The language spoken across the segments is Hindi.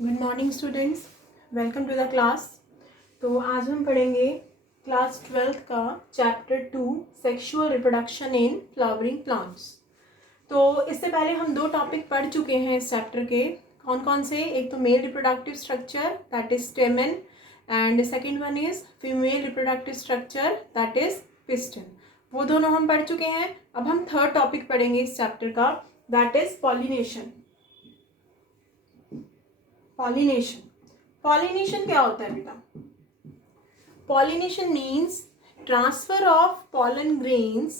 Good morning students, welcome to the class. तो आज हम पढ़ेंगे क्लास 12th का chapter 2 sexual reproduction in flowering plants. तो इससे पहले हम दो टॉपिक पढ़ चुके हैं इस चैप्टर के। कौन कौन से? एक तो male reproductive structure that is स्टेमन and second one is female reproductive structure that is piston. वो दोनों हम पढ़ चुके हैं। अब हम थर्ड टॉपिक पढ़ेंगे इस चैप्टर का that is pollination. Pollination pollination क्या होता है बेटा? Pollination means transfer of pollen grains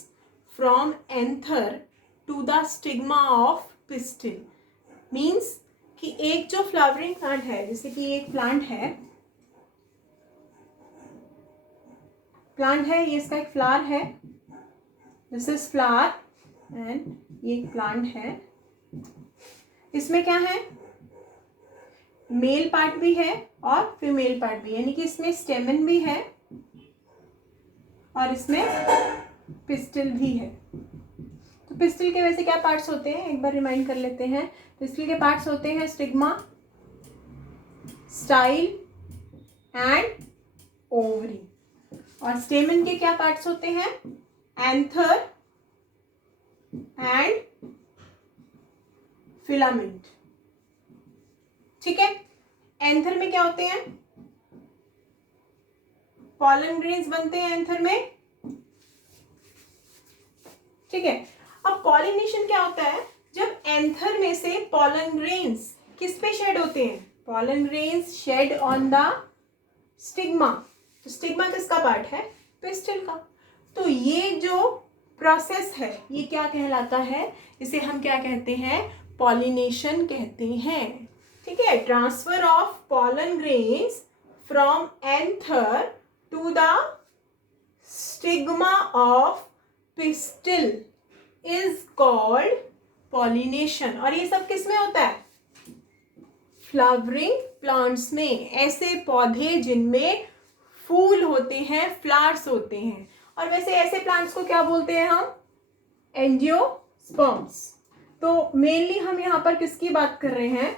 from anther to the stigma of pistil. Means कि एक जो फ्लावरिंग प्लांट है, जैसे कि एक प्लांट है, ये इसका एक फ्लावर है, दिस इज फ्लावर एंड ये एक प्लांट है। इसमें क्या है? मेल पार्ट भी है और फीमेल पार्ट भी, यानी कि इसमें स्टेमन भी है और इसमें पिस्टिल भी है। तो पिस्टिल के वैसे क्या पार्ट्स होते हैं, एक बार रिमाइंड कर लेते हैं। पिस्टिल के पार्ट्स होते हैं स्टिग्मा, स्टाइल एंड ओवरी। और स्टेमन के क्या पार्ट्स होते हैं? Anther and filament. ठीक है। एंथर में क्या होते हैं? पॉलन ग्रेन्स बनते हैं एंथर में। ठीक है। अब पॉलिनेशन क्या होता है? जब एंथर में से पॉलन ग्रेन्स किस पे शेड होते हैं? Pollen grains shed on the stigma. तो स्टिग्मा किसका पार्ट है? पिस्टिल का। तो ये जो प्रोसेस है ये क्या कहलाता है? इसे हम क्या कहते हैं? पॉलिनेशन कहते हैं। ठीक है। Transfer of pollen grains from anther to the stigma of pistil is called pollination. और ये सब किस में होता है? फ्लावरिंग प्लांट्स में। ऐसे पौधे जिनमें फूल होते हैं, फ्लावर्स होते हैं। और वैसे ऐसे प्लांट्स को क्या बोलते हैं हम? एंजियोस्पर्म्स। तो मेनली हम यहाँ पर किसकी बात कर रहे हैं?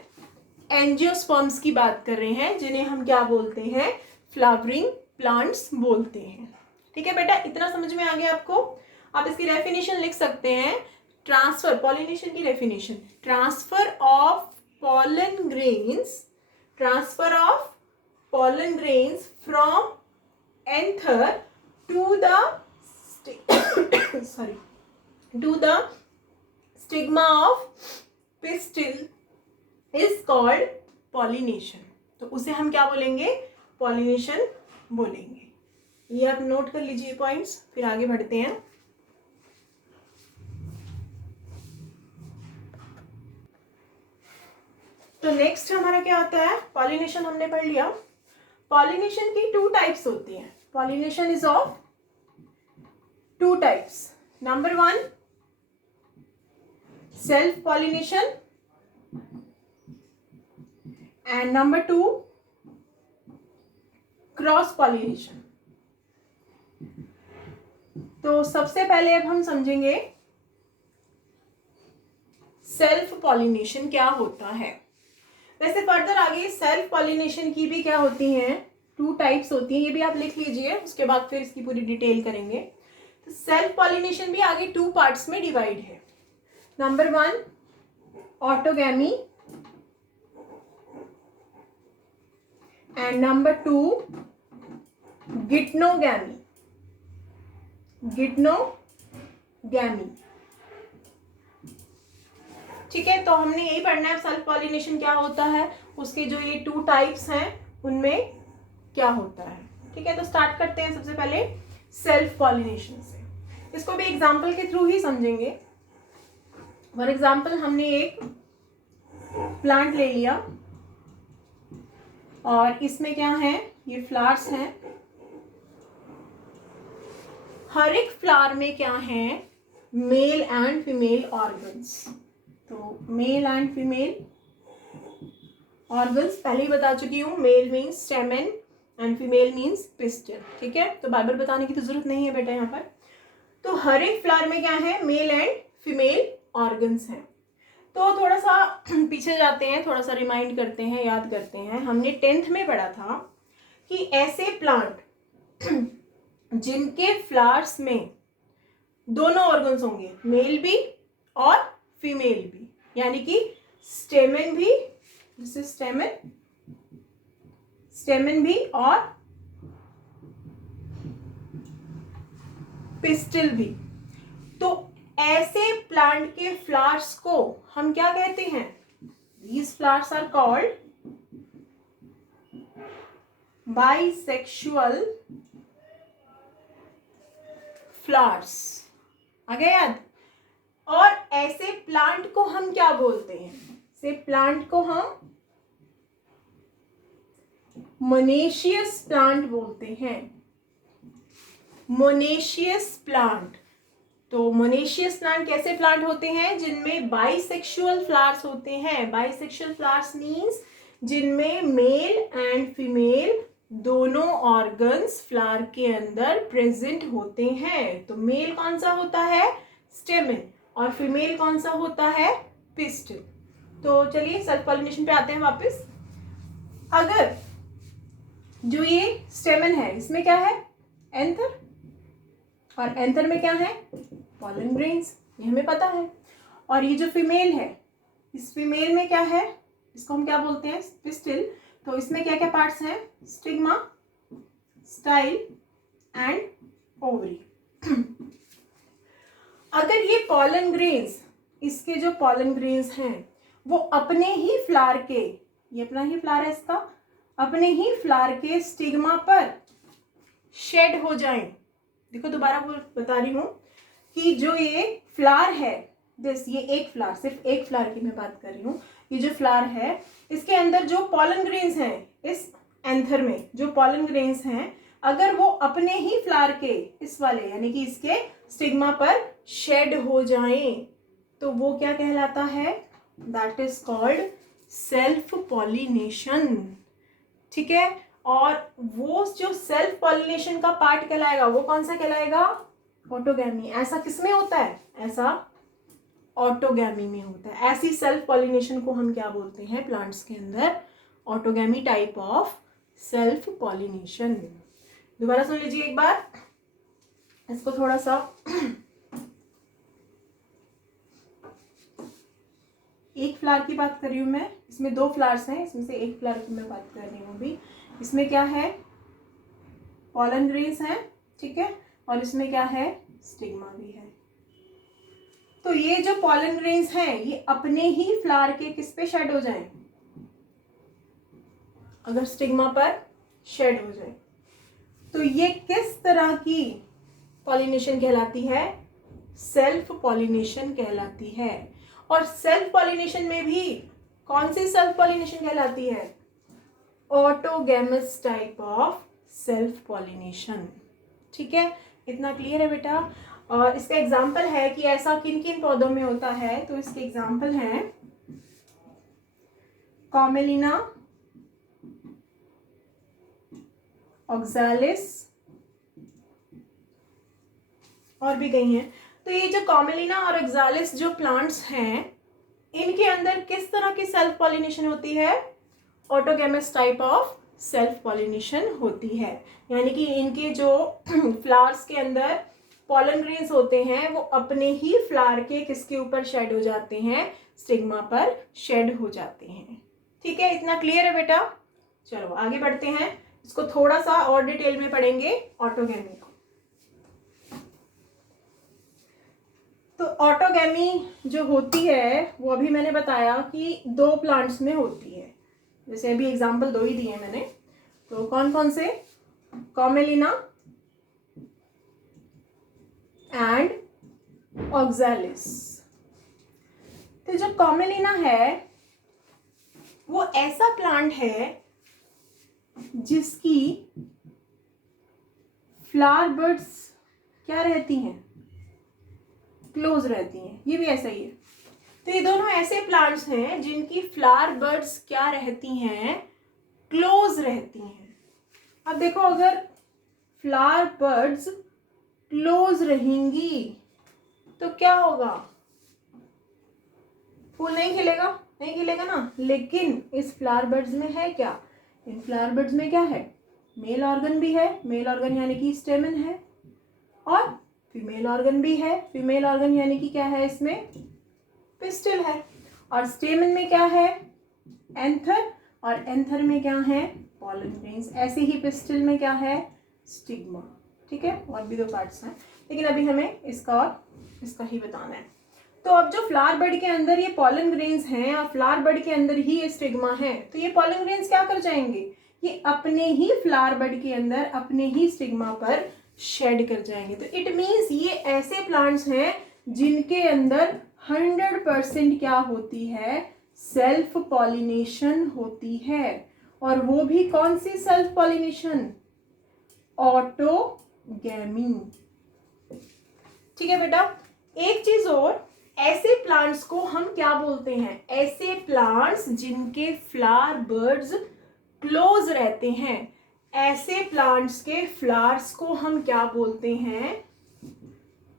एंजियोस्पर्म्स की बात कर रहे हैं, जिन्हें हम क्या बोलते हैं? फ्लावरिंग प्लांट्स बोलते हैं। ठीक है बेटा, इतना समझ में आ गया आपको? आप इसकी डेफिनेशन लिख सकते हैं। ट्रांसफर, पॉलिनेशन की definition, transfer of pollen grains from anther to the stigma of pistil is called pollination. तो उसे हम क्या बोलेंगे? पॉलिनेशन बोलेंगे। ये आप नोट कर लीजिए पॉइंट्स, फिर आगे बढ़ते हैं। तो नेक्स्ट हमारा क्या होता है? पॉलिनेशन हमने पढ़ लिया। पॉलिनेशन की 2 टाइप्स होती हैं। Pollination is of 2 types. Number 1 self pollination and number 2 cross pollination. तो सबसे पहले अब हम समझेंगे सेल्फ पॉलिनेशन क्या होता है। वैसे फर्दर आगे सेल्फ पॉलिनेशन की भी क्या होती हैं? 2 टाइप्स होती हैं। ये भी आप लिख लीजिए, उसके बाद फिर इसकी पूरी डिटेल करेंगे। तो सेल्फ पॉलिनेशन भी आगे 2 पार्ट्स में डिवाइड है। Number 1 autogamy and number 2 गिटनोगैमी। ठीक है। तो हमने यही पढ़ना है सेल्फ पॉलिनेशन क्या होता है, उसके जो ये 2 टाइप्स हैं उनमें क्या होता है। ठीक है। तो स्टार्ट करते हैं सबसे पहले सेल्फ पॉलिनेशन से। इसको भी एग्जांपल के थ्रू ही समझेंगे। फॉर एग्जांपल हमने एक प्लांट ले लिया और इसमें क्या है? ये फ्लावर्स हैं। हर एक फ्लावर में क्या है? Male and female organs. तो मेल एंड फीमेल ऑर्गन्स पहले ही बता चुकी हूँ। Male means stamen and female means pistil. ठीक है। तो बार बार बताने की तो जरूरत नहीं है बेटा यहाँ पर। तो हर एक फ्लावर में क्या है? मेल एंड फीमेल ऑर्गन्स हैं। तो थोड़ा सा पीछे जाते हैं, थोड़ा सा रिमाइंड करते हैं, याद करते हैं। हमने 10th में पढ़ा था कि ऐसे प्लांट जिनके फ्लावर्स में दोनों ऑर्गन्स होंगे, मेल भी और फीमेल भी, यानी कि स्टेमन भी, दिस इज स्टेमन, स्टेमन भी और पिस्टल भी। तो ऐसे प्लांट के फ्लावर्स को हम क्या कहते हैं? These flowers are called bisexual flowers। आ गया याद? और ऐसे प्लांट को हम क्या बोलते हैं? ऐसे प्लांट को हम मोनेशियस प्लांट बोलते हैं। Monoecious plant. तो मोनेशियस प्लांट कैसे प्लांट होते हैं? जिनमें बाइसेक्सुअल फ्लावर्स होते हैं। बाइसेक्सुअल फ्लावर्स मीन्स जिनमें मेल एंड फीमेल दोनों ऑर्गन्स फ्लावर के अंदर प्रेजेंट होते हैं। तो मेल कौन सा होता है? स्टेमन। और फीमेल कौन सा होता है? पिस्टल। तो चलिए सेल्फ पॉलिनेशन पे आते हैं वापस। अगर जो ये स्टेमन है, इसमें क्या है? एंथर। और एंथर में क्या है? पॉलन ग्रेन्स, ये हमें पता है। और ये जो फीमेल है, इस फीमेल में क्या है? इसको हम क्या बोलते हैं? पिस्टिल। तो इसमें क्या क्या पार्ट्स हैं? Stigma, style and ovary. अगर ये पॉलन ग्रेन्स, इसके जो पॉलन ग्रेन्स हैं वो अपने ही फ्लावर के, ये अपना ही फ्लावर है इसका, अपने ही फ्लावर के स्टिग्मा पर शेड हो जाएं। देखो दोबारा बता रही हूं कि जो ये फ्लावर है, ये एक फ्लावर, सिर्फ एक फ्लावर की मैं बात कर रही हूँ। ये जो फ्लावर है, इसके अंदर जो पॉलन ग्रेन्स हैं, इस एंथर में जो पॉलन ग्रेन्स हैं, अगर वो अपने ही फ्लावर के इस वाले यानी कि इसके स्टिग्मा पर शेड हो जाएं तो वो क्या कहलाता है? That is called self pollination. ठीक है। और वो जो सेल्फ पॉलिनेशन का पार्ट कहलाएगा वो कौन सा कहलाएगा? ऑटोगैमी। ऐसा किसमें होता है? ऐसा ऑटोगैमी में होता है। ऐसी सेल्फ पॉलिनेशन को हम क्या बोलते हैं प्लांट्स के अंदर? Autogamy type of self pollination. दोबारा सुन लीजिए एक बार, इसको थोड़ा सा एक फ्लावर की बात कर रही हूं मैं, इसमें 2 फ्लावर्स हैं, इसमें से एक फ्लावर की मैं बात कर रही हूँ अभी। इसमें क्या है? पॉलन ग्रेन्स हैं, ठीक है, और इसमें क्या है? स्टिग्मा भी है। तो ये जो पॉलन ग्रेन्स हैं ये अपने ही फ्लावर के किस पे शेड हो जाएं? अगर स्टिग्मा पर शेड हो जाए तो ये किस तरह की पॉलिनेशन कहलाती है? सेल्फ पॉलिनेशन कहलाती है। और सेल्फ पॉलिनेशन में भी कौन सी सेल्फ पॉलिनेशन कहलाती है? ऑटोगैमस टाइप ऑफ सेल्फ पॉलिनेशन। ठीक है, इतना क्लियर है बेटा? और इसका एग्जाम्पल है कि ऐसा किन किन पौधों में होता है। तो इसके एग्जाम्पल हैं कॉमेलिना, ऑक्सालिस और भी कई हैं। तो ये जो कॉमेलिना और ऑक्सालिस जो प्लांट्स हैं, इनके अंदर किस तरह की सेल्फ पॉलिनेशन होती है? ऑटोगैमस टाइप ऑफ सेल्फ पॉलिनेशन होती है। यानी कि इनके जो फ्लावर्स के अंदर पॉलन ग्रेन्स होते हैं वो अपने ही फ्लावर के किसके ऊपर शेड हो जाते हैं? स्टिग्मा पर शेड हो जाते हैं। ठीक है, इतना क्लियर है बेटा? चलो आगे बढ़ते हैं, इसको थोड़ा सा और डिटेल में पढ़ेंगे ऑटोगैमी को। तो ऑटोगैमी जो होती है वो अभी मैंने बताया कि 2 प्लांट्स में होती है। जैसे अभी एग्जांपल 2 ही दिए मैंने। तो कौन कौन से? Commelina and oxalis. तो जो कॉमेलिना है वो ऐसा प्लांट है जिसकी फ्लावर बर्ड्स क्या रहती हैं? क्लोज रहती हैं। ये भी ऐसा ही है। तो ये दोनों ऐसे प्लांट्स हैं जिनकी फ्लावर बर्ड्स क्या रहती हैं? क्लोज रहती हैं। अब देखो, अगर फ्लावर बर्ड्स क्लोज रहेंगी तो क्या होगा? फूल नहीं खिलेगा, नहीं खिलेगा ना। लेकिन इस फ्लावर बड्स में है क्या, इन फ्लावर बड्स में क्या है, मेल ऑर्गन भी है, मेल ऑर्गन यानी कि स्टेमन है, और फीमेल ऑर्गन भी है, फीमेल ऑर्गन यानी कि क्या है, इसमें पिस्टिल है। और स्टेमन में क्या है, एंथर, और एंथर में क्या है, पॉलन ग्रेन्स। ऐसे ही पिस्टिल में क्या है, स्टिग्मा। ठीक है, और भी 2 पार्ट्स हैं, लेकिन अभी हमें इसका और इसका ही बताना है। तो अब जो फ्लावर बड के अंदर ये पॉलन ग्रेन्स हैं और फ्लावर बड के अंदर ही ये स्टिग्मा है, तो ये पॉलन ग्रेन्स क्या कर जाएंगे, ये अपने ही फ्लावर बड के अंदर अपने ही स्टिग्मा पर शेड कर जाएंगे। तो इट मीन्स ये ऐसे प्लांट्स हैं जिनके अंदर 100% क्या होती है, सेल्फ पॉलिनेशन होती है। और वो भी कौन सी सेल्फ पॉलिनेशन, ऑटोगैमी। ठीक है बेटा, एक चीज और, ऐसे प्लांट्स को हम क्या बोलते हैं, ऐसे प्लांट्स जिनके फ्लावर बर्ड्स क्लोज रहते हैं, ऐसे प्लांट्स के फ्लावर्स को हम क्या बोलते हैं,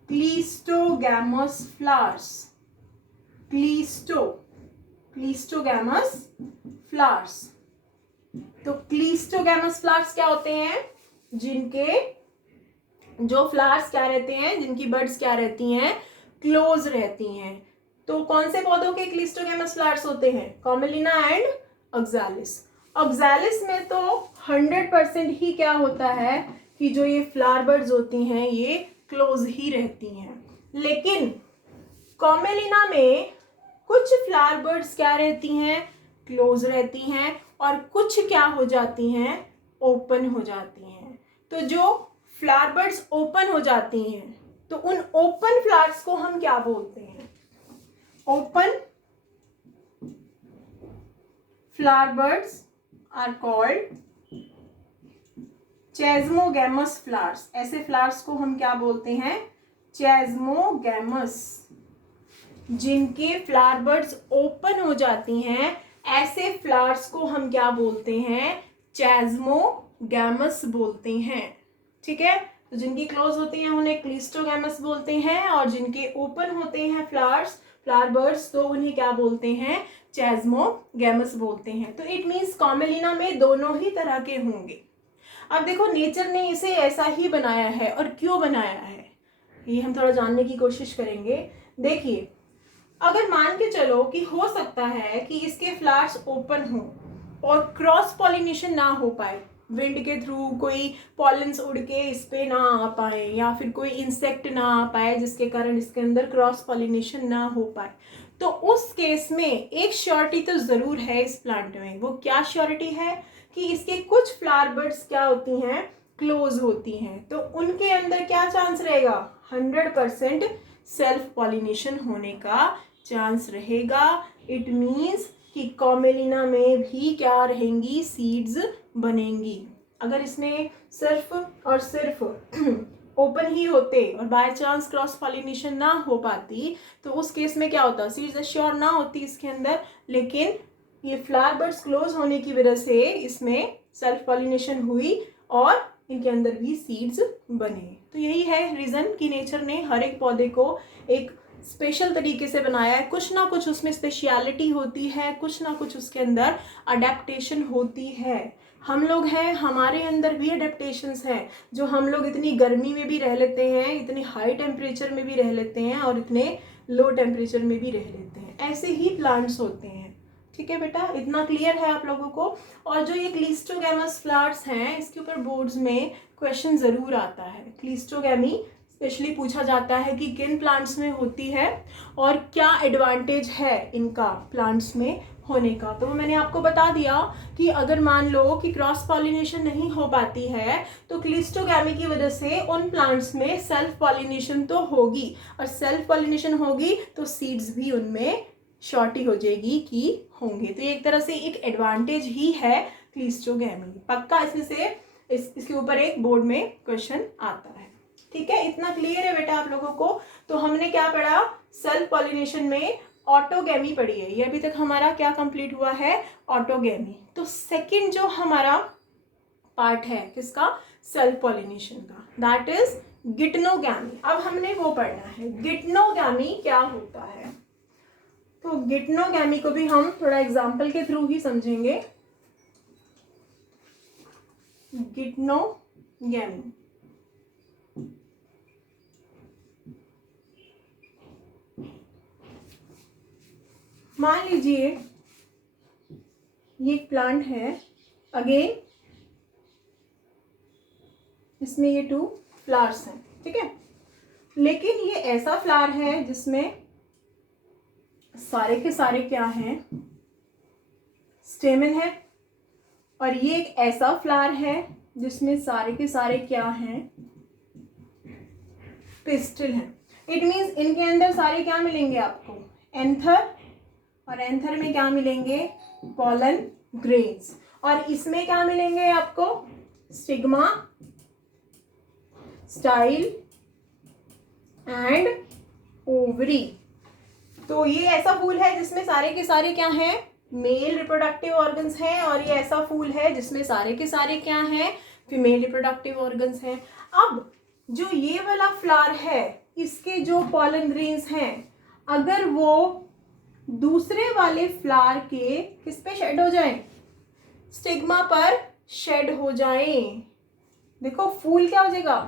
क्लीस्टोगैमस फ्लावर्स। क्लीस्टोगैमस फ्लावर्स। तो क्लीस्टोगैमस फ्लावर्स क्या होते हैं, जिनके जो फ्लावर्स क्या रहते हैं, जिनकी बर्ड्स क्या रहती हैं, क्लोज रहती हैं। तो कौन से पौधों के क्लीस्टोगैमस फ्लावर्स होते हैं, कॉमेलिना एंड ऑक्सालिस। ऑक्सालिस में तो 100% ही क्या होता है कि जो ये फ्लावर बर्ड्स होती हैं ये क्लोज ही रहती हैं। लेकिन कॉमेलिना में कुछ फ्लावर बर्ड्स क्या रहती हैं, क्लोज रहती हैं, और कुछ क्या हो जाती हैं, ओपन हो जाती हैं। तो जो फ्लावर बर्ड्स ओपन हो जाती हैं, तो उन ओपन फ्लावर्स को हम क्या बोलते हैं, open flower birds are called chasmogamous flowers. ऐसे फ्लावर्स को हम क्या बोलते हैं, चेस्मोगैमस। जिनके फ्लावर बर्ड्स ओपन हो जाती हैं, ऐसे फ्लावर्स को हम क्या बोलते हैं, चेस्मोगैमस बोलते हैं। ठीक है, तो जिनकी क्लोज होती हैं उन्हें क्लीस्टोगैमस बोलते हैं, और जिनके ओपन होते हैं फ्लावर बर्ड्स, तो उन्हें क्या बोलते हैं, चेस्मोगैमस बोलते हैं। तो इट मीन्स कॉमेलिना में दोनों ही तरह के होंगे। अब देखो नेचर ने इसे ऐसा ही बनाया है, और क्यों बनाया है ये हम थोड़ा जानने की कोशिश करेंगे। देखिए, अगर मान के चलो कि हो सकता है कि इसके फ्लावर्स ओपन हो और क्रॉस पॉलिनेशन ना हो पाए, विंड के थ्रू कोई पॉलेंस उड़ के इस पे ना आ पाए, या फिर कोई इंसेक्ट ना आ पाए जिसके कारण इसके अंदर क्रॉस पॉलिनेशन ना हो पाए, तो उस केस में एक श्योरिटी तो जरूर है इस प्लांट में। वो क्या श्योरिटी है कि इसके कुछ फ्लावर बर्ड्स क्या होती हैं, क्लोज होती हैं, तो उनके अंदर क्या चांस रहेगा, 100% सेल्फ पॉलिनेशन होने का चांस रहेगा। इट मीन्स कि कॉमेलिना में भी क्या रहेंगी, सीड्स बनेंगी। अगर इसमें सिर्फ और सिर्फ ओपन ही होते और बाय चांस क्रॉस पॉलिनेशन ना हो पाती, तो उस केस में क्या होता, सीड्स श्योर ना होती इसके अंदर। लेकिन ये फ्लावर बर्ड्स क्लोज होने की वजह से इसमें सेल्फ पॉलिनेशन हुई और इनके अंदर भी सीड्स बने। तो यही है रीजन कि नेचर ने हर एक पौधे को एक स्पेशल तरीके से बनाया है। कुछ ना कुछ उसमें स्पेशलिटी होती है, कुछ ना कुछ उसके अंदर अडेप्टेशन होती है। हम लोग हैं, हमारे अंदर भी अडेप्टेशंस हैं, जो हम लोग इतनी गर्मी में भी रह लेते हैं, इतनी हाई टेम्परेचर में भी रह लेते हैं, और इतने लो टेम्परेचर में भी रह लेते हैं। ऐसे ही प्लांट्स होते हैं। ठीक है बेटा, इतना क्लियर है आप लोगों को। और जो ये क्लीस्टोगैमस फ्लावर्स हैं, इसके ऊपर बोर्ड्स में क्वेश्चन जरूर आता है। क्लीस्टोगैमी स्पेशली पूछा जाता है कि किन प्लांट्स में होती है और क्या एडवांटेज है इनका प्लांट्स में होने का। तो मैंने आपको बता दिया कि अगर मान लो कि क्रॉस पॉलिनेशन नहीं हो पाती है, तो क्लीस्टोगैमी की वजह से उन प्लांट्स में सेल्फ पॉलिनेशन तो होगी, और सेल्फ पॉलिनेशन होगी तो सीड्स भी उनमें शॉर्टी हो जाएगी कि होंगे। तो ये एक तरह से एक एडवांटेज ही है क्लीस्टोगैमी। पक्का इसमें से इसके ऊपर एक बोर्ड में क्वेश्चन आता है। ठीक है, इतना क्लियर है बेटा आप लोगों को। तो हमने क्या पढ़ा, सेल्फ पॉलिनेशन में ऑटोगैमी पढ़ी है। ये अभी तक हमारा क्या कंप्लीट हुआ है, ऑटोगैमी। तो सेकंड जो हमारा पार्ट है किसका, सेल्फ पॉलिनेशन का, दैट इज गिटनोगैमी। अब हमने वो पढ़ना है गिटनोगैमी क्या होता है। तो गिटनोगैमी को भी हम थोड़ा एग्जाम्पल के थ्रू ही समझेंगे। गिटनोगैमी, मान लीजिए ये एक प्लांट है, अगेन इसमें ये 2 फ्लावर्स हैं, ठीक है। लेकिन ये ऐसा फ्लावर है जिसमें सारे के सारे क्या हैं, स्टेमन है, और ये एक ऐसा फ्लावर है जिसमें सारे के सारे क्या हैं, पिस्टिल है। इट मीन्स इनके अंदर सारे क्या मिलेंगे आपको, एंथर, और एंथर में क्या मिलेंगे, पॉलन ग्रेन्स, और इसमें क्या मिलेंगे आपको, स्टिग्मा, स्टाइल एंड ओवरी। तो ये ऐसा फूल है जिसमें सारे के सारे क्या हैं, मेल रिप्रोडक्टिव ऑर्गन्स हैं, और ये ऐसा फूल है जिसमें सारे के सारे क्या हैं, फीमेल रिप्रोडक्टिव ऑर्गन्स हैं। अब जो ये वाला फ्लावर है, इसके जो पॉलन ग्रेन्स हैं, अगर वो दूसरे वाले फ्लावर के किस पे शेड हो जाएं, स्टिग्मा पर शेड हो जाएं, देखो फूल क्या हो जाएगा,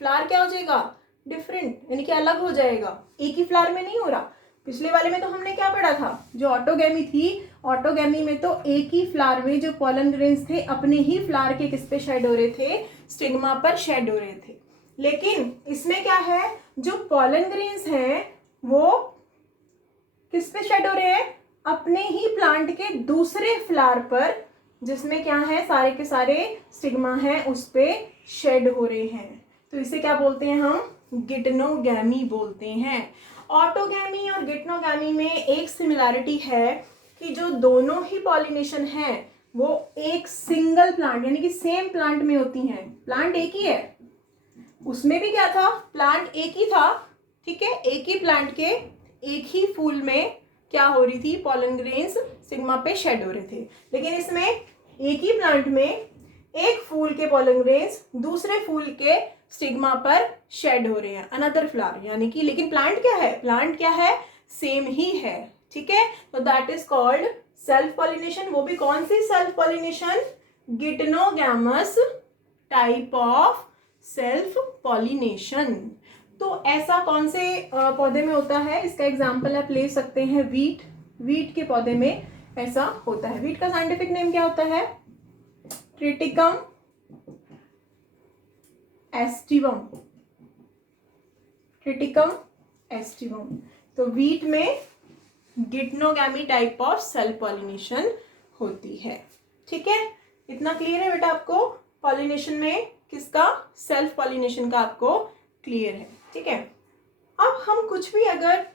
फ्लावर क्या हो जाएगा, डिफरेंट, यानी कि अलग हो जाएगा, एक ही फ्लावर में नहीं हो रहा। पिछले वाले में तो हमने क्या पढ़ा था, जो ऑटोगैमी थी, ऑटोगैमी में तो एक ही फ्लावर में जो पॉलन ग्रेन्स थे अपने ही फ्लावर के किस पे शेड हो रहे थे, स्टिग्मा पर शेड हो रहे थे। लेकिन इसमें क्या है, जो पॉलन ग्रेन्स हैं वो किस पे शेड हो रहे हैं, अपने ही प्लांट के दूसरे फ्लावर पर, जिसमें क्या है, सारे के सारे स्टिग्मा हैं, उस पे शेड हो रहे हैं। तो इसे क्या बोलते हैं हम, गिटनोगैमी बोलते हैं। ऑटोगैमी और गिटनोगैमी में एक सिमिलैरिटी है कि जो दोनों ही पॉलिनेशन है वो एक सिंगल प्लांट यानी कि सेम प्लांट में होती हैं। प्लांट एक ही है, उसमें भी क्या था, प्लांट एक ही था, ठीक है, एक ही प्लांट के एक ही फूल में क्या हो रही थी, पॉलन ग्रेन्स स्टिग्मा पे शेड हो रहे थे। लेकिन इसमें एक ही प्लांट में एक फूल के पॉलन ग्रेन्स दूसरे फूल के स्टिग्मा पर शेड हो रहे हैं, अनदर फ्लावर, यानी कि लेकिन प्लांट क्या है, प्लांट क्या है, सेम ही है, ठीक है। तो that is called self pollination. वो भी कौन सी self pollination, geitonogamous type of self pollination. तो ऐसा कौन से पौधे में होता है, इसका एग्जाम्पल आप ले सकते हैं वीट। वीट के पौधे में ऐसा होता है। वीट का साइंटिफिक नेम क्या होता है, ट्रिटिकम एस्टिवम, ट्रिटिकम एस्टिवम। तो वीट में गिटनोगैमी टाइप ऑफ सेल्फ पॉलिनेशन होती है, ठीक है। इतना क्लियर है बेटा आपको, पॉलिनेशन में किसका, सेल्फ पॉलिनेशन का आपको क्लियर है, ठीक है। अब हम कुछ भी अगर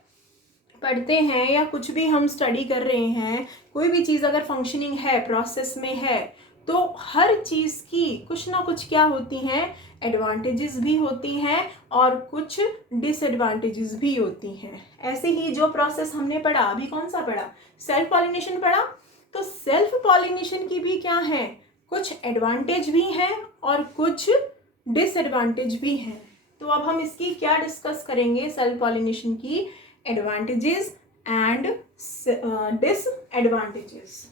पढ़ते हैं या कुछ भी हम स्टडी कर रहे हैं, कोई भी चीज़ अगर फंक्शनिंग है, प्रोसेस में है, तो हर चीज़ की कुछ ना कुछ क्या होती हैं, एडवांटेजेस भी होती हैं और कुछ डिसएडवांटेजेस भी होती हैं। ऐसे ही जो प्रोसेस हमने पढ़ा, अभी कौन सा पढ़ा, सेल्फ पॉलिनेशन पढ़ा, तो सेल्फ पॉलिनेशन की भी क्या है, कुछ एडवांटेज भी हैं और कुछ डिसएडवांटेज भी हैं। तो अब हम इसकी क्या डिस्कस करेंगे, सेल्फ पॉलिनेशन की एडवांटेजेस एंड डिसएडवांटेजेस।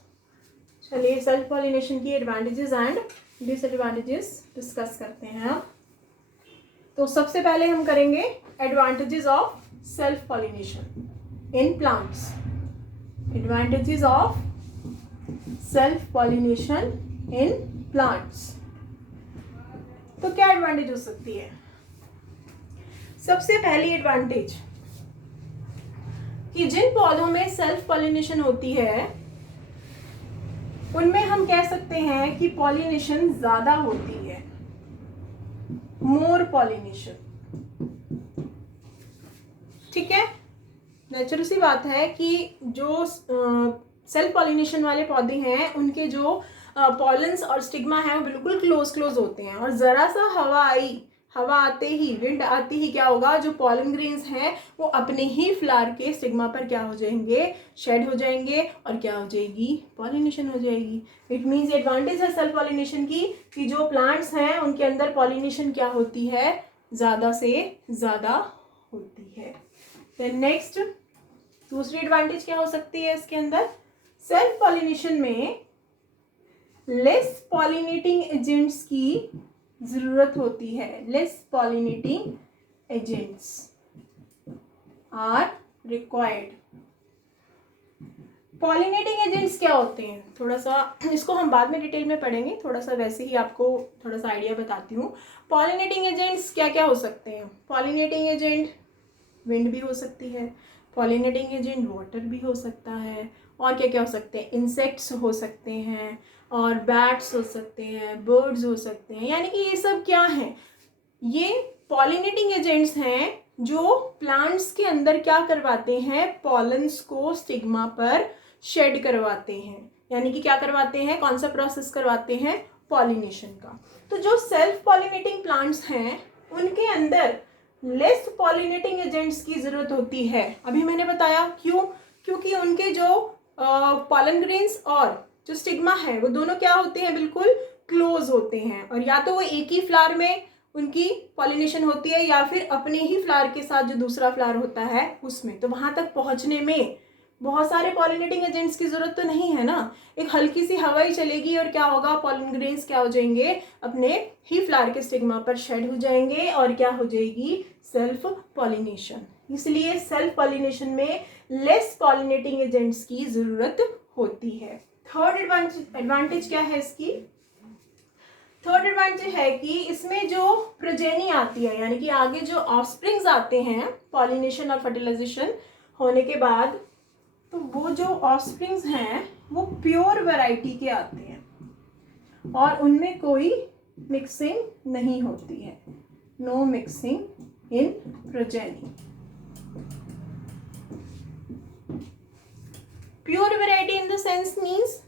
चलिए सेल्फ पॉलिनेशन की एडवांटेजेस एंड डिसएडवांटेजेस डिस्कस करते हैं अब। तो सबसे पहले हम करेंगे advantages of self pollination in plants. Advantages of self pollination in plants. तो क्या एडवांटेज हो सकती है, सबसे पहली एडवांटेज कि जिन पौधों में सेल्फ पॉलिनेशन होती है उनमें हम कह सकते हैं कि पॉलिनेशन ज्यादा होती है, मोर पॉलिनेशन, ठीक है। नेचुरल सी बात है कि जो सेल्फ पॉलिनेशन वाले पौधे हैं उनके जो पॉलन्स और स्टिग्मा है वो बिल्कुल क्लोज होते हैं, और जरा सा हवा आते ही, विंड आते ही क्या होगा, जो पॉलन ग्रेन्स हैं वो अपने ही फ्लावर के स्टिग्मा पर क्या हो जाएंगे, शेड हो जाएंगे, और क्या हो जाएगी, पॉलिनेशन हो जाएगी। इट मीन्स एडवांटेज है सेल्फ पॉलिनेशन की कि जो प्लांट्स हैं उनके अंदर पॉलिनेशन क्या होती है, ज़्यादा से ज़्यादा होती है। देन नेक्स्ट दूसरी एडवांटेज क्या हो सकती है इसके अंदर, सेल्फ पॉलिनेशन में लेस पॉलिनेटिंग एजेंट्स की जरूरत होती है, less pollinating agents are required. Pollinating agents क्या होते हैं, थोड़ा सा इसको हम बाद में डिटेल में पढ़ेंगे, थोड़ा सा वैसे ही आपको थोड़ा सा आइडिया बताती हूँ। पॉलिनेटिंग एजेंट्स क्या क्या हो सकते हैं, पॉलिनेटिंग एजेंट विंड भी हो सकती है, पॉलिनेटिंग एजेंट वाटर भी हो सकता है, और क्या क्या हो सकते हैं, इंसेक्ट्स हो सकते हैं, और बैट्स हो सकते हैं, बर्ड्स हो सकते हैं। यानी कि ये सब क्या हैं, ये पॉलिनेटिंग एजेंट्स हैं जो प्लांट्स के अंदर क्या करवाते हैं, पॉलन्स को स्टिग्मा पर शेड करवाते हैं। यानी कि क्या करवाते हैं, कौन सा प्रोसेस करवाते हैं, पॉलिनेशन का। तो जो सेल्फ पॉलिनेटिंग प्लांट्स हैं उनके अंदर लेस पॉलिनेटिंग एजेंट्स की जरूरत होती है। अभी मैंने बताया क्यों, क्योंकि उनके जो पॉलन ग्रेन्स और जो स्टिग्मा है वो दोनों क्या होते हैं, बिल्कुल क्लोज होते हैं, और या तो वो एक ही फ्लावर में उनकी पॉलिनेशन होती है या फिर अपने ही फ्लावर के साथ जो दूसरा फ्लावर होता है उसमें। तो वहां तक पहुंचने में बहुत सारे पॉलिनेटिंग एजेंट्स की जरूरत तो नहीं है ना, एक हल्की सी हवा ही चलेगी और क्या होगा, पॉलन ग्रेन्स क्या हो जाएंगे, अपने ही फ्लावर के स्टिग्मा पर शेड हो जाएंगे और क्या हो जाएगी, सेल्फ पॉलिनेशन। इसलिए सेल्फ पॉलिनेशन में लेस पॉलिनेटिंग एजेंट्स की जरूरत होती है। थर्ड एडवांटेज क्या है इसकी, थर्ड एडवांटेज है कि इसमें जो प्रोजेनी आती है, यानी कि आगे जो ऑफस्प्रिंग्स आते हैं पॉलिनेशन और फर्टिलाइजेशन होने के बाद, तो वो जो ऑफस्प्रिंग्स हैं वो प्योर वैरायटी के आते हैं और उनमें कोई मिक्सिंग नहीं होती है, no mixing in progeny. Pure variety in the sense means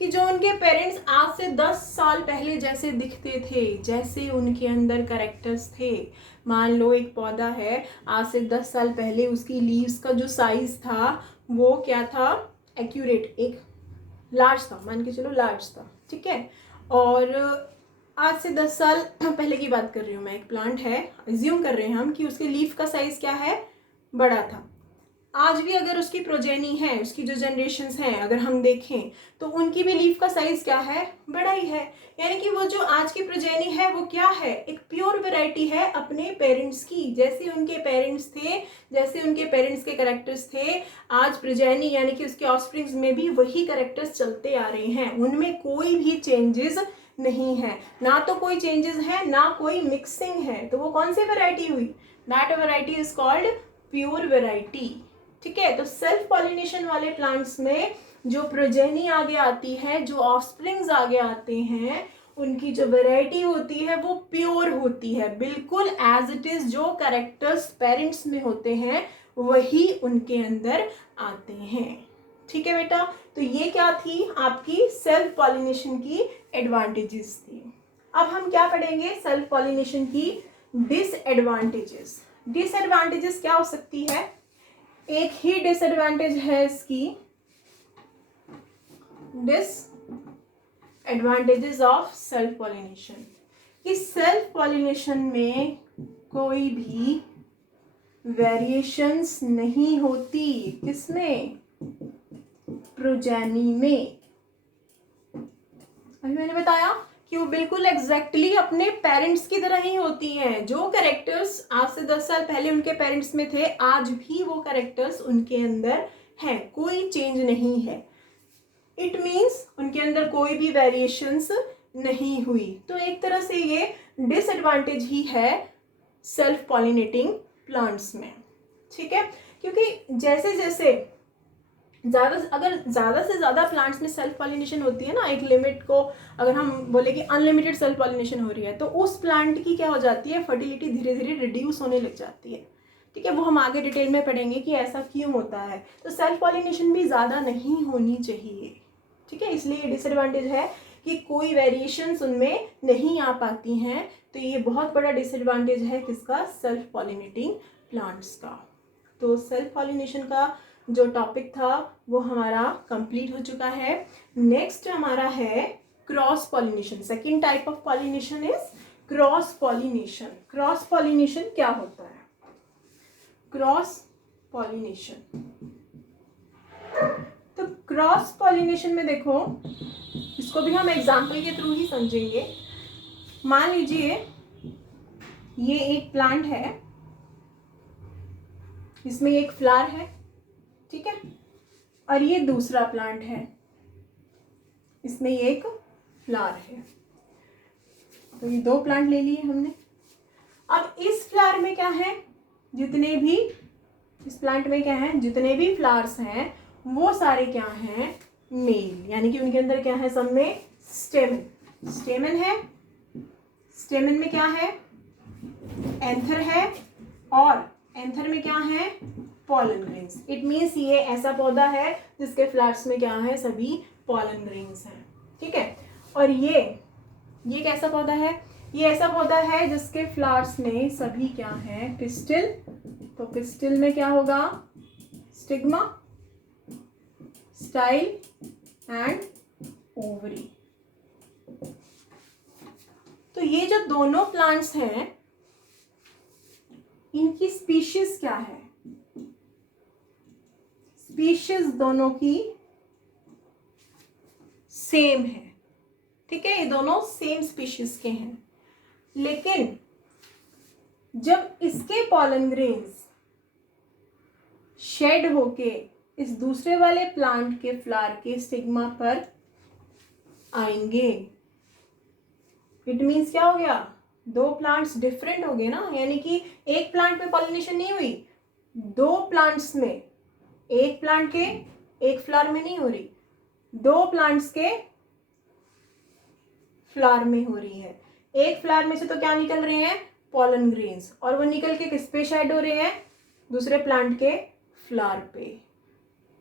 कि जो उनके पेरेंट्स आज से 10 साल पहले जैसे दिखते थे, जैसे उनके अंदर कैरेक्टर्स थे। मान लो एक पौधा है, आज से 10 साल पहले उसकी लीव्स का जो साइज था वो क्या था, एक्यूरेट, एक लार्ज था, मान के चलो लार्ज था, ठीक है। और आज से 10 साल पहले की बात कर रही हूँ मैं, एक प्लांट है, एज्यूम कर रहे हैं हम कि उसके लीफ का साइज क्या है, बड़ा था। आज भी अगर उसकी प्रोजेनी है, उसकी जो जनरेशन्स हैं अगर हम देखें तो उनकी भी लीफ का साइज क्या है, बड़ा ही है। यानी कि वो जो आज की प्रोजेनी है वो क्या है, एक प्योर वैरायटी है अपने पेरेंट्स की, जैसे उनके पेरेंट्स थे, जैसे उनके पेरेंट्स के कैरेक्टर्स थे, आज प्रोजेनी यानी कि उसके ऑफस्प्रिंग्स में भी वही कैरेक्टर्स चलते आ रहे हैं, उनमें कोई भी चेंजेस नहीं है, ना तो कोई चेंजेस है ना कोई मिक्सिंग है। तो वो कौन सी वैरायटी हुई, that variety is called pure variety, ठीक है। तो सेल्फ पॉलिनेशन वाले प्लांट्स में जो प्रोजेनी आगे आती है, जो ऑफस्प्रिंग्स आगे आते हैं, उनकी जो वैरायटी होती है वो प्योर होती है, बिल्कुल एज इट इज, जो कैरेक्टर्स पेरेंट्स में होते हैं वही उनके अंदर आते हैं, ठीक है बेटा। तो ये क्या थी आपकी सेल्फ पॉलिनेशन की एडवांटेजेस थी। अब हम क्या पढ़ेंगे, सेल्फ पॉलिनेशन की डिसएडवांटेजेस। डिसएडवांटेजेस क्या हो सकती है, एक ही डिसएडवांटेज है इसकी, डिसएडवांटेजेस ऑफ सेल्फ पॉलिनेशन, कि सेल्फ पॉलिनेशन में कोई भी वेरिएशंस नहीं होती, किसमें, प्रोजेनी में। अभी मैंने बताया कि वो बिल्कुल एग्जैक्टली अपने पेरेंट्स की तरह ही होती हैं, जो कैरेक्टर्स आज से 10 साल पहले उनके पेरेंट्स में थे आज भी वो कैरेक्टर्स उनके अंदर हैं, कोई चेंज नहीं है। इट मीन्स उनके अंदर कोई भी वेरिएशंस नहीं हुई। तो एक तरह से ये डिसएडवांटेज ही है सेल्फ पॉलिनेटिंग प्लांट्स में, ठीक है। क्योंकि जैसे जैसे ज़्यादा से ज़्यादा प्लांट्स में सेल्फ पॉलिनेशन होती है ना, एक लिमिट को अगर हम बोले कि अनलिमिटेड सेल्फ पॉलिनेशन हो रही है, तो उस प्लांट की क्या हो जाती है, फर्टिलिटी धीरे धीरे रिड्यूस होने लग जाती है, ठीक है। वो हम आगे डिटेल में पढ़ेंगे कि ऐसा क्यों होता है। तो सेल्फ पॉलिनेशन भी ज़्यादा नहीं होनी चाहिए, ठीक है। इसलिए डिसएडवांटेज है कि कोई वेरिएशंस उनमें नहीं आ पाती हैं। तो ये बहुत बड़ा डिसएडवांटेज है किसका, सेल्फ पॉलिनेटिंग प्लांट्स का। तो सेल्फ पॉलिनेशन का जो टॉपिक था वो हमारा कंप्लीट हो चुका है। नेक्स्ट हमारा है cross pollination. Second type of pollination is cross pollination. Cross pollination क्या होता है, क्रॉस पॉलिनेशन तो क्रॉस पॉलिनेशन में देखो, इसको भी हम एग्जाम्पल के थ्रू ही समझेंगे। मान लीजिए ये एक प्लांट है, इसमें एक फ्लावर है, ठीक है, और ये दूसरा प्लांट है, इसमें एक फ्लावर है। तो ये दो प्लांट ले लिए हमने। अब इस फ्लावर में क्या है, जितने भी, इस प्लांट में क्या है, जितने भी फ्लावर्स हैं वो सारे क्या हैं, मेल, यानी कि उनके अंदर क्या है, सब में स्टेमन, स्टेमन है। स्टेमन में क्या है, एंथर है, और एंथर में क्या है, पॉलन ग्रेन्स। इट मीन्स ये ऐसा पौधा है जिसके फ्लावर्स में क्या है, सभी पॉलन ग्रेन्स हैं, ठीक है। और ये कैसा पौधा है, ये ऐसा पौधा है जिसके फ्लावर्स में सभी क्या है, पिस्टिल। तो पिस्टिल में क्या होगा, स्टिग्मा, स्टाइल एंड ओवरी। तो ये जो दोनों प्लांट्स हैं, इनकी स्पीशीज क्या है, स्पीशीज दोनों की सेम है, ठीक है, ये दोनों सेम स्पीशीज के हैं। लेकिन जब इसके पॉलन ग्रेन्स शेड होके इस दूसरे वाले प्लांट के फ्लावर के स्टिग्मा पर आएंगे, इट मीन्स क्या हो गया, दो प्लांट्स डिफरेंट हो गए ना, यानी कि एक प्लांट में पॉलिनेशन नहीं हुई, दो प्लांट्स में, एक प्लांट के एक फ्लावर में नहीं हो रही, दो प्लांट्स के फ्लावर में हो रही है। एक फ्लावर में से तो क्या निकल रहे हैं, पॉलन ग्रेन्स, और वो निकल के किस पे शेड हो रहे हैं, दूसरे प्लांट के फ्लावर पे।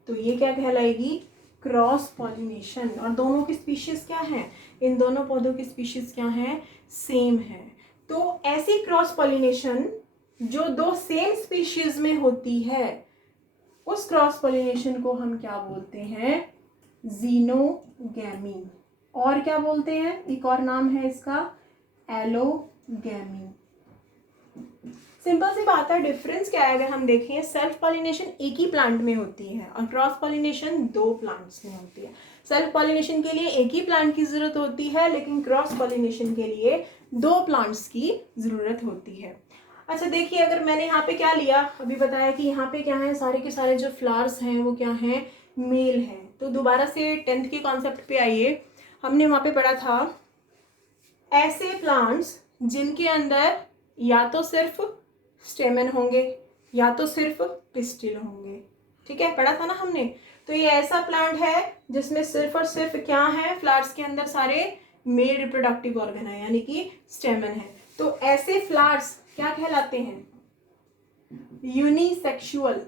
तो ये क्या कहलाएगी, क्रॉस पॉलिनेशन। और दोनों की स्पीशीज क्या है, इन दोनों पौधों की स्पीशीज क्या है, सेम है। तो ऐसी क्रॉस पॉलिनेशन जो दो सेम स्पीशीज में होती है, उस क्रॉस पॉलिनेशन को हम क्या बोलते हैं, जीनोगैमी। और क्या बोलते हैं, एक और नाम है इसका, एलोगैमी। सिंपल सी बात है, डिफरेंस क्या है अगर हम देखें, सेल्फ पॉलिनेशन एक ही प्लांट में होती है और क्रॉस पॉलिनेशन दो प्लांट्स में होती है। सेल्फ पॉलिनेशन के लिए एक ही प्लांट की जरूरत होती है, लेकिन क्रॉस पॉलिनेशन के लिए दो प्लांट्स की जरूरत होती है। अच्छा देखिए, अगर मैंने यहाँ पे क्या लिया, अभी बताया कि यहाँ पे क्या है, सारे के सारे जो फ्लावर्स हैं वो क्या हैं, मेल हैं। तो दोबारा से 10th के कॉन्सेप्ट पे आइए। हमने वहाँ पे पढ़ा था ऐसे प्लांट्स जिनके अंदर या तो सिर्फ स्टेमन होंगे या तो सिर्फ पिस्टिल होंगे, ठीक है, पढ़ा था ना हमने। तो ये ऐसा प्लांट है जिसमें सिर्फ और सिर्फ क्या है, फ्लावर्स के अंदर सारे मेल रिप्रोडक्टिव ऑर्गन है, यानी कि स्टेमन है। तो ऐसे फ्लावर्स क्या कहलाते हैं, यूनिसेक्सुअल,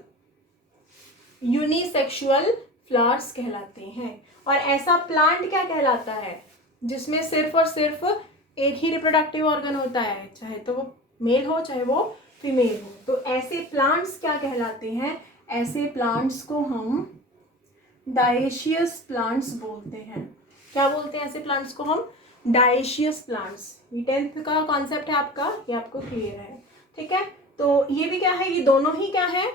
यूनिसेक्सुअल फ्लावर्स कहलाते हैं। और ऐसा प्लांट क्या कहलाता है, जिसमें सिर्फ और सिर्फ एक ही रिप्रोडक्टिव ऑर्गन होता है, चाहे तो वो मेल हो चाहे वो फीमेल हो। तो ऐसे प्लांट्स क्या कहलाते हैं, ऐसे प्लांट्स को हम डायेशियस प्लांट्स बोलते हैं। क्या बोलते हैं ऐसे प्लांट्स को हम, डायेशियस प्लांट्स। ये 10th का कॉन्सेप्ट है आपका, ये आपको क्लियर है, ठीक है। तो ये भी क्या है, ये दोनों ही क्या है,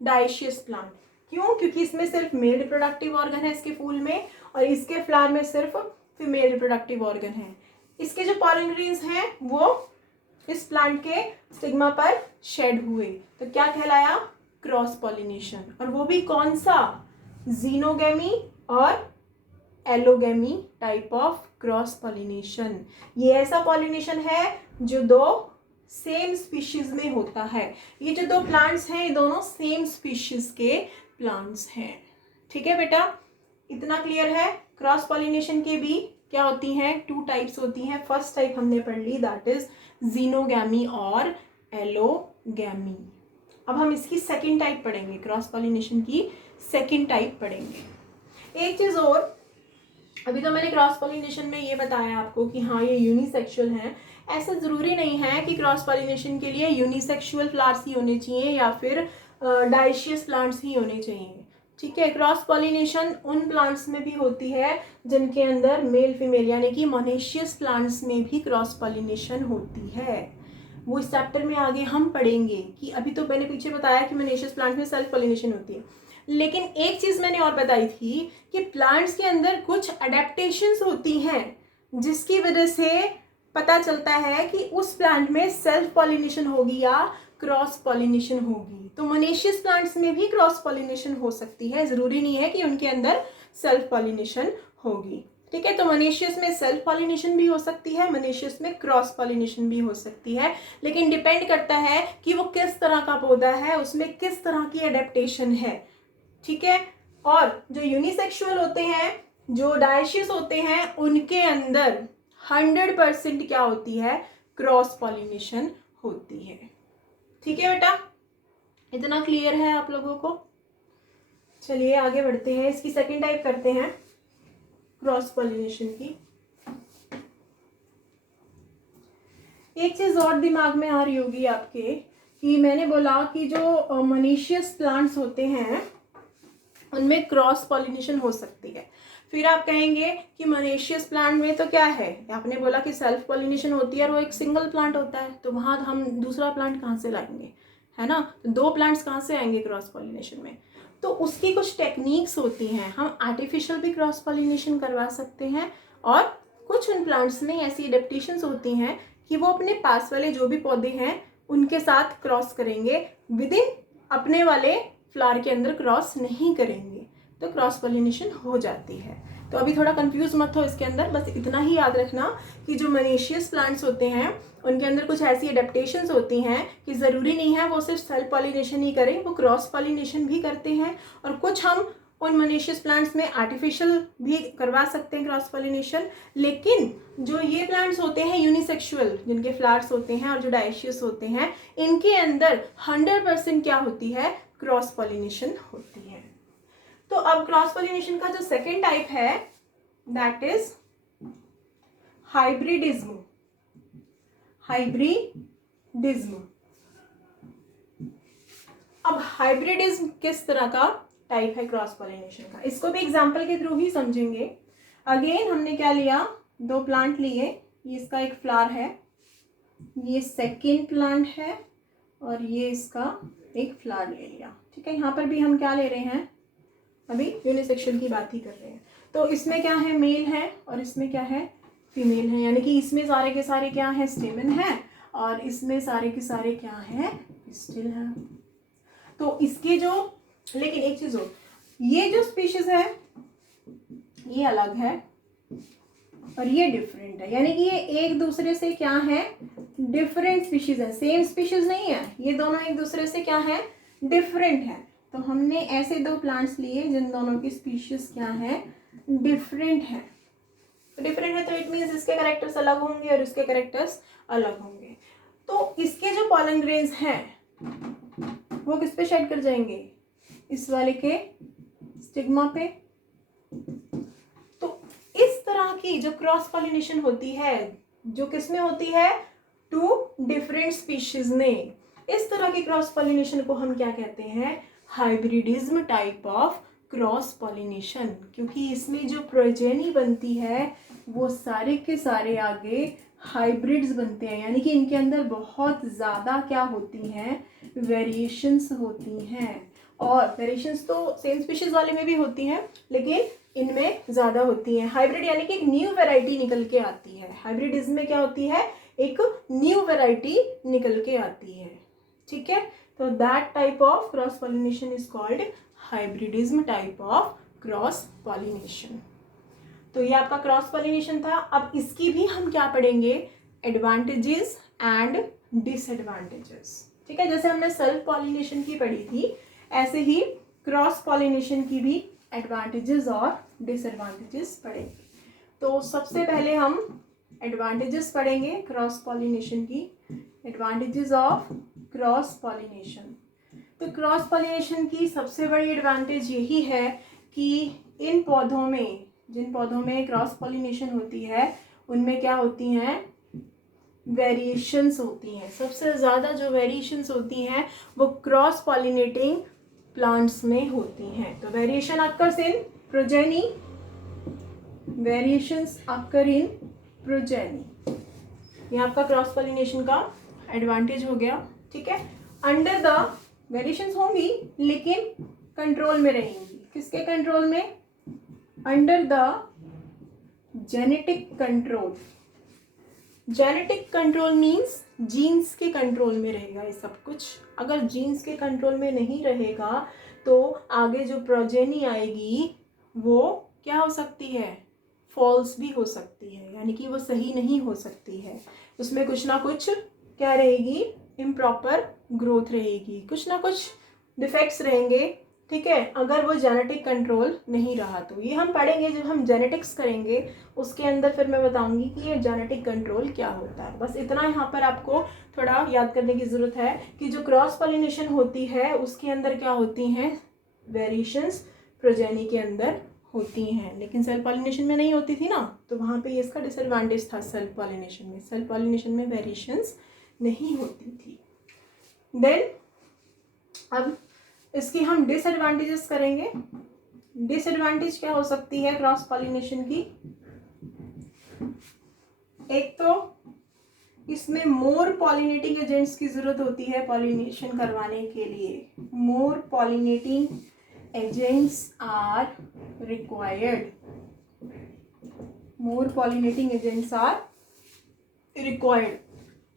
डायेशियस प्लांट। क्यों, क्योंकि इसमें सिर्फ मेल रिप्रोडक्टिव ऑर्गन है इसके फूल में, और इसके फ्लावर में सिर्फ फीमेल रिप्रोडक्टिव ऑर्गन है। इसके जो पॉलन ग्रेन्स हैं वो इस प्लांट के स्टिग्मा पर शेड हुए, तो क्या कहलाया, क्रॉस पॉलिनेशन। और वो भी कौन सा, जीनोगैमी और allogamy type of cross pollination. ये ऐसा पॉलिनेशन है जो दो सेम स्पीशीज में होता है। ये जो दो प्लांट्स हैं ये दोनों सेम स्पीशीज के प्लांट्स हैं, ठीक है बेटा, इतना क्लियर है। क्रॉस पॉलिनेशन के भी क्या होती हैं, 2 टाइप्स होती हैं। फर्स्ट टाइप हमने पढ़ ली, दैट इज जीनोगैमी और एलोगैमी। अब हम इसकी सेकंड टाइप पढ़ेंगे, क्रॉस पॉलिनेशन की सेकंड टाइप पढ़ेंगे। एक चीज और, अभी तो मैंने क्रॉस पॉलिनेशन में ये बताया आपको कि हाँ ये यूनिसेक्सुअल है। ऐसा जरूरी नहीं है कि क्रॉस पॉलिनेशन के लिए यूनिसेक्सुअल फ्लावर्स ही होने चाहिए या फिर डायशियस प्लांट्स ही होने चाहिए, ठीक है। क्रॉस पॉलिनेशन उन प्लांट्स में भी होती है जिनके अंदर मेल फीमेल यानी कि मोनेशियस प्लांट्स में भी क्रॉस पॉलिनेशन होती है। वो इस चैप्टर में आगे हम पढ़ेंगे कि अभी तो मैंने पीछे बताया कि मोनेशियस प्लांट में सेल्फ पॉलिनेशन होती है, लेकिन एक चीज़ मैंने और बताई थी कि प्लांट्स के अंदर कुछ अडेप्टेशंस होती हैं जिसकी वजह से पता चलता है कि उस प्लांट में सेल्फ पॉलिनेशन होगी या क्रॉस पॉलिनेशन होगी। तो मोनेशियस प्लांट्स में भी क्रॉस पॉलिनेशन हो सकती है, ज़रूरी नहीं है कि उनके अंदर सेल्फ पॉलिनेशन होगी। ठीक है, तो मोनेशियस में सेल्फ पॉलिनेशन भी हो सकती है, मोनेशियस में क्रॉस पॉलिनेशन भी हो सकती है, लेकिन डिपेंड करता है कि वो किस तरह का पौधा है, उसमें किस तरह की एडेप्टेशन है। ठीक है, और जो यूनिसेक्सुअल होते हैं, जो डायशियस होते हैं, उनके अंदर 100% क्या होती है, क्रॉस पॉलिनेशन होती है। ठीक है बेटा, इतना क्लियर है आप लोगों को? चलिए आगे बढ़ते हैं, इसकी सेकंड टाइप करते हैं क्रॉस पॉलिनेशन की। एक चीज और दिमाग में आ रही होगी आपके कि मैंने बोला कि जो मोनेशियस प्लांट्स होते हैं उनमें क्रॉस पॉलिनेशन हो सकती है। फिर आप कहेंगे कि मोनेशियस प्लांट में तो क्या है, आपने बोला कि सेल्फ पॉलिनेशन होती है और वो एक सिंगल प्लांट होता है, तो वहाँ हम दूसरा प्लांट कहाँ से लाएंगे, है ना? तो दो प्लांट्स कहाँ से आएंगे क्रॉस पॉलिनेशन में? तो उसकी कुछ टेक्निक्स होती हैं। हम आर्टिफिशियल भी क्रॉस पॉलिनेशन करवा सकते हैं, और कुछ उन प्लांट्स में ऐसी एडेप्टेशंस होती हैं कि वो अपने पास वाले जो भी पौधे हैं उनके साथ क्रॉस करेंगे, विद इन अपने वाले फ्लावर के अंदर क्रॉस नहीं करेंगे, तो क्रॉस पॉलिनेशन हो जाती है। तो अभी थोड़ा कंफ्यूज मत हो इसके अंदर, बस इतना ही याद रखना कि जो मोनेशियस प्लांट्स होते हैं उनके अंदर कुछ ऐसी एडेप्टेशंस होती हैं कि ज़रूरी नहीं है वो सिर्फ सेल्फ पॉलिनेशन ही करें, वो क्रॉस पॉलिनेशन भी करते हैं। और कुछ हम उन मोनेशियस प्लांट्स में आर्टिफिशियल भी करवा सकते हैं क्रॉस पॉलिनेशन। लेकिन जो ये प्लांट्स होते हैं यूनिसेक्सुअल, जिनके फ्लावर्स होते हैं और जो डायशियस होते हैं, इनके अंदर 100% क्या होती है, क्रॉस पॉलिनेशन होती है। तो अब क्रॉस पॉलिनेशन का जो सेकेंड टाइप है दैट इज हाइब्रिडिज्म। हाइब्रिडिज्म। अब हाइब्रिडिज्म किस तरह का टाइप है क्रॉस पॉलिनेशन का, इसको भी एग्जांपल के थ्रू ही समझेंगे। अगेन हमने क्या लिया, दो प्लांट लिए, ये इसका एक फ्लावर है, ये सेकेंड प्लांट है, और ये इसका एक फ्लावर ले लिया। ठीक है, यहाँ पर भी हम क्या ले रहे हैं, अभी यूनिसेक्सुअल की बात ही कर रहे हैं। तो इसमें क्या है, मेल है, और इसमें क्या है, फीमेल है, यानी कि इसमें सारे के सारे क्या है, स्टेमन है, और इसमें सारे के सारे क्या है, पिस्टिल है। तो इसके जो, लेकिन एक चीज हो, ये जो स्पीशीज है ये अलग है और ये डिफरेंट है, यानी कि ये एक दूसरे से क्या है, डिफरेंट स्पीशीज है, सेम स्पीशीज नहीं है, ये दोनों एक दूसरे से क्या है, डिफरेंट है। तो हमने ऐसे दो प्लांट्स लिए जिन दोनों की स्पीशीज क्या है, डिफरेंट है। तो डिफरेंट है तो इट मीन्स इसके कैरेक्टर्स अलग होंगे और इसके कैरेक्टर्स अलग होंगे। तो इसके जो पॉलन ग्रेन्स हैं वो किस पे शेड कर जाएंगे, इस वाले के स्टिग्मा पे। तो इस तरह की जो क्रॉस पॉलिनेशन होती है, जो किसमें होती है, टू डिफरेंट स्पीशीज में, इस तरह की क्रॉस पॉलिनेशन को हम क्या कहते हैं, हाइब्रिडिज्म टाइप ऑफ क्रॉस पॉलिनेशन। क्योंकि इसमें जो प्रोजेनी बनती है वो सारे के सारे आगे हाइब्रिड्स बनते हैं, यानी कि इनके अंदर बहुत ज़्यादा क्या होती हैं, वेरिएशंस होती हैं। और वेरिएशंस तो सेम स्पीशीज वाले में भी होती हैं, लेकिन इनमें ज़्यादा होती हैं। हाइब्रिड यानी कि एक न्यू वैरायटी निकल के आती है। हाइब्रिडिज्म में क्या होती है, एक न्यू वैरायटी निकल के आती है। ठीक है, तो that type of cross pollination is called hybridism type of cross pollination. तो ये आपका क्रॉस पॉलिनेशन था। अब इसकी भी हम क्या पढ़ेंगे, एडवांटेजेस एंड डिसएडवांटेजेस। ठीक है, जैसे हमने सेल्फ पॉलिनेशन की पढ़ी थी, ऐसे ही क्रॉस पॉलिनेशन की भी एडवांटेजेस और डिसएडवांटेजेस पढ़ेंगे। तो सबसे पहले हम एडवांटेजेस पढ़ेंगे क्रॉस पॉलिनेशन की। Advantages of cross pollination. तो क्रॉस पॉलिनेशन की सबसे बड़ी एडवांटेज यही है कि इन पौधों में, जिन पौधों में क्रॉस पॉलिनेशन होती है, उनमें क्या होती हैं, वेरिएशंस होती हैं। सबसे ज़्यादा जो वेरिएशंस होती हैं वो क्रॉस पॉलिनेटिंग प्लांट्स में होती हैं। तो variation occurs in progeny, variations occur in progeny, ये आपका क्रॉस पॉलिनेशन का एडवांटेज हो गया। ठीक है, अंडर द वेरिएशंस होंगी, लेकिन कंट्रोल में रहेंगी। किसके कंट्रोल में? Under the genetic control. Genetic control means genes के कंट्रोल में रहेगा ये सब कुछ। अगर जीन्स के कंट्रोल में नहीं रहेगा तो आगे जो प्रोजेनी आएगी वो क्या हो सकती है? फॉल्स भी हो सकती है, यानी कि वो सही नहीं हो सकती है। उसमें कुछ ना कुछ क्या रहेगी? इम्प्रॉपर ग्रोथ रहेगी, कुछ ना कुछ डिफेक्ट्स रहेंगे, ठीक है, अगर वो जेनेटिक कंट्रोल नहीं रहा तो। ये हम पढ़ेंगे जब हम जेनेटिक्स करेंगे, उसके अंदर फिर मैं बताऊंगी कि ये जेनेटिक कंट्रोल क्या होता है। बस इतना यहाँ पर आपको थोड़ा याद करने की ज़रूरत है कि जो क्रॉस पॉलिनेशन होती है उसके अंदर क्या होती हैं? वेरिएशंस प्रोजेनी के अंदर होती हैं, लेकिन सेल्फ पॉलिनेशन में नहीं होती थी ना, तो वहाँ पे इसका डिसएडवांटेज था। सेल्फ पॉलिनेशन में, सेल्फ पॉलिनेशन में वेरिएशंस नहीं होती थी। देन अब इसकी हम डिसएडवांटेजेस करेंगे। डिसएडवांटेज क्या हो सकती है क्रॉस पॉलिनेशन की? एक तो इसमें मोर पॉलिनेटिंग एजेंट्स की जरूरत होती है पॉलिनेशन करवाने के लिए। More pollinating agents are required. More pollinating agents are required.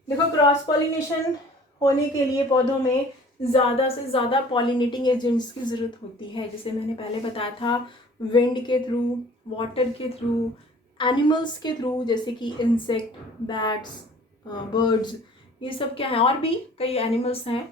देखो, क्रॉस पॉलिनेशन होने के लिए पौधों में ज़्यादा से ज़्यादा पॉलिनेटिंग एजेंट्स की ज़रूरत होती है। जैसे मैंने पहले बताया था, विंड के थ्रू, वाटर के थ्रू, एनिमल्स के थ्रू, जैसे कि इंसेक्ट, बैट्स, बर्ड्स, ये सब क्या है, और भी कई एनिमल्स हैं।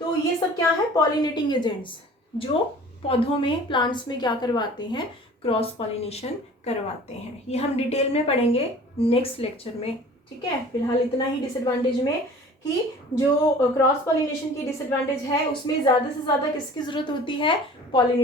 तो ये सब क्या है? पॉलिनेटिंग एजेंट्स जो पौधों में, प्लांट्स में क्या करवाते हैं? क्रॉस पॉलिनेशन करवाते हैं। ये हम डिटेल में पढ़ेंगे नेक्स्ट लेक्चर में, ठीक है। फिलहाल इतना ही डिसएडवांटेज में कि जो क्रॉस पॉलिनेशन की डिसएडवांटेज है उसमें ज़्यादा से ज़्यादा किसकी ज़रूरत होती है? पॉलिनेटिंग